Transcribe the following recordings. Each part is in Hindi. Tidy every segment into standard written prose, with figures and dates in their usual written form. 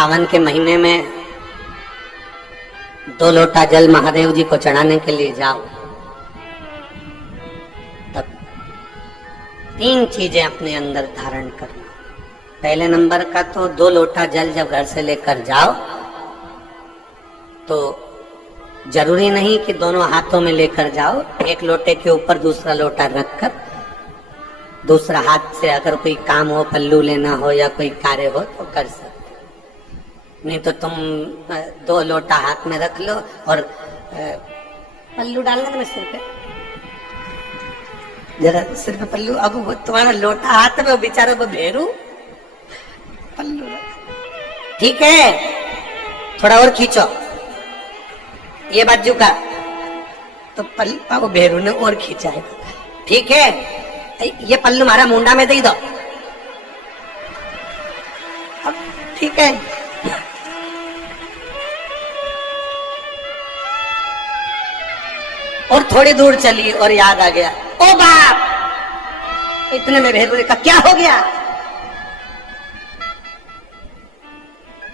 सावन के महीने में 2 लोटा जल महादेव जी को चढ़ाने के लिए जाओ, तब 3 चीजें अपने अंदर धारण करना। पहले नंबर का तो 2 लोटा जल जब घर से लेकर जाओ तो जरूरी नहीं कि दोनों हाथों में लेकर जाओ, एक लोटे के ऊपर दूसरा लोटा रखकर दूसरा हाथ से अगर कोई काम हो, पल्लू लेना हो या कोई कार्य हो तो कर सकते। नहीं तो तुम 2 लोटा हाथ में रख लो और पल्लू डालना ना सिर पे, जरा सिर पे पल्लू। अब वो तुम्हारा लोटा हाथ में, बेचारा वो भेरू पल्लू, ठीक है थोड़ा और खींचो ये बाजू का, तो पल्लू वो भेरू ने और खींचा है, ठीक है ये पल्लू हमारा मुंडा में दे दो, अब ठीक है। और थोड़ी दूर चली और याद आ गया, ओ बाप, इतने में भेरू ने कहा क्या हो गया,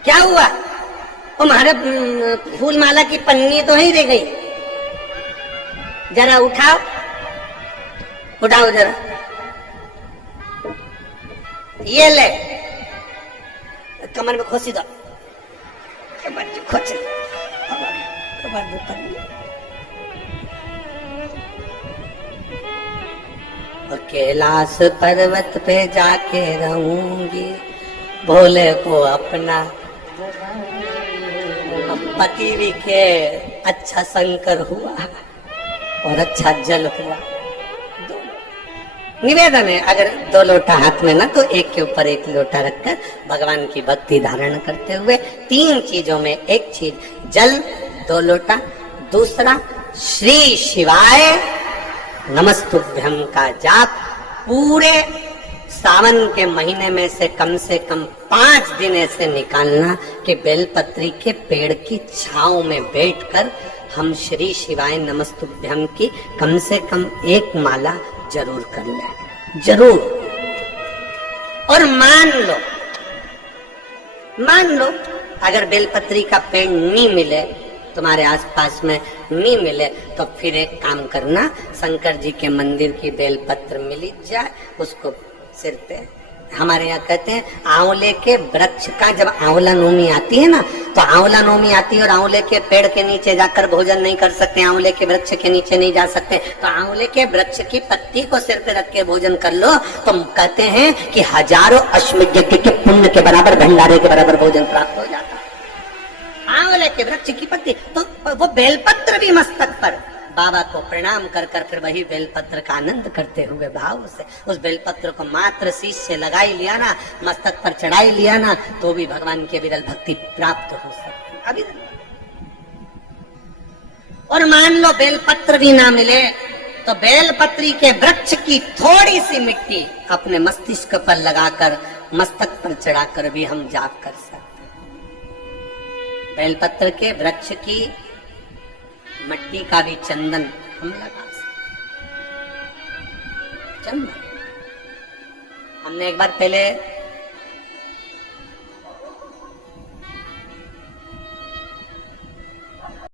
क्या हुआ? तुम्हारे फूल माला की पन्नी तो ही रह गई, जरा उठाओ उठाओ जरा, ये ले कमर में खोसी दो, खोच और कैलाश पर्वत पे जाके रहूंगी, भोले को अपना पति भी के अच्छा शंकर हुआ और अच्छा जल हुआ। निवेदन है अगर 2 लोटा हाथ में ना तो एक के ऊपर एक लोटा रखकर भगवान की भक्ति धारण करते हुए 3 चीजों में एक चीज जल 2 लोटा, दूसरा श्री शिवाय नमस्तुभ्यम का जाप पूरे सावन के महीने में से कम 5 दिन ऐसे निकालना कि बेलपत्री के पेड़ की छांव में बैठकर हम श्री शिवाय नमस्तुभ्यम की कम से कम 1 माला जरूर कर ले, जरूर। और मान लो अगर बेलपत्री का पेड़ नहीं मिले, तुम्हारे आसपास में नहीं मिले, तो फिर एक काम करना, शंकर जी के मंदिर की बेलपत्र मिली जाए उसको सिर पे, हमारे यहाँ कहते हैं आंवले के वृक्ष का, जब आंवला नवमी आती है ना तो आंवला नवमी आती है और आंवले के पेड़ के नीचे जाकर भोजन नहीं कर सकते, आंवले के वृक्ष के नीचे नहीं जा सकते, तो आंवले के वृक्ष की पत्ती को सिर पे रख के भोजन कर लो, तो कहते हैं कि हजारों अश्वमेध यज्ञ के पुण्य के बराबर, भंडारे के बराबर भोजन प्राप्त हो जाता है। आंवले के वृक्ष की पत्ती, तो वो बेलपत्र भी मस्तक पर बाबा को प्रणाम कर कर फिर वही बेलपत्र का आनंद करते हुए भाव से उस बेलपत्र को मात्र शीश से लगाई लिया ना, मस्तक पर चढ़ाई लिया ना, तो भी भगवान की विरल भक्ति प्राप्त हो सकती अभी। और मान लो बेलपत्र भी ना मिले तो बेलपत्री के वृक्ष की थोड़ी सी मिट्टी अपने मस्तिष्क पर लगाकर मस्तक पर चढ़ाकर भी हम जाप कर सकते। बेलपत्र के वृक्ष की मिट्टी का भी चंदन हम लगा सकते। चंदन हमने एक बार पहले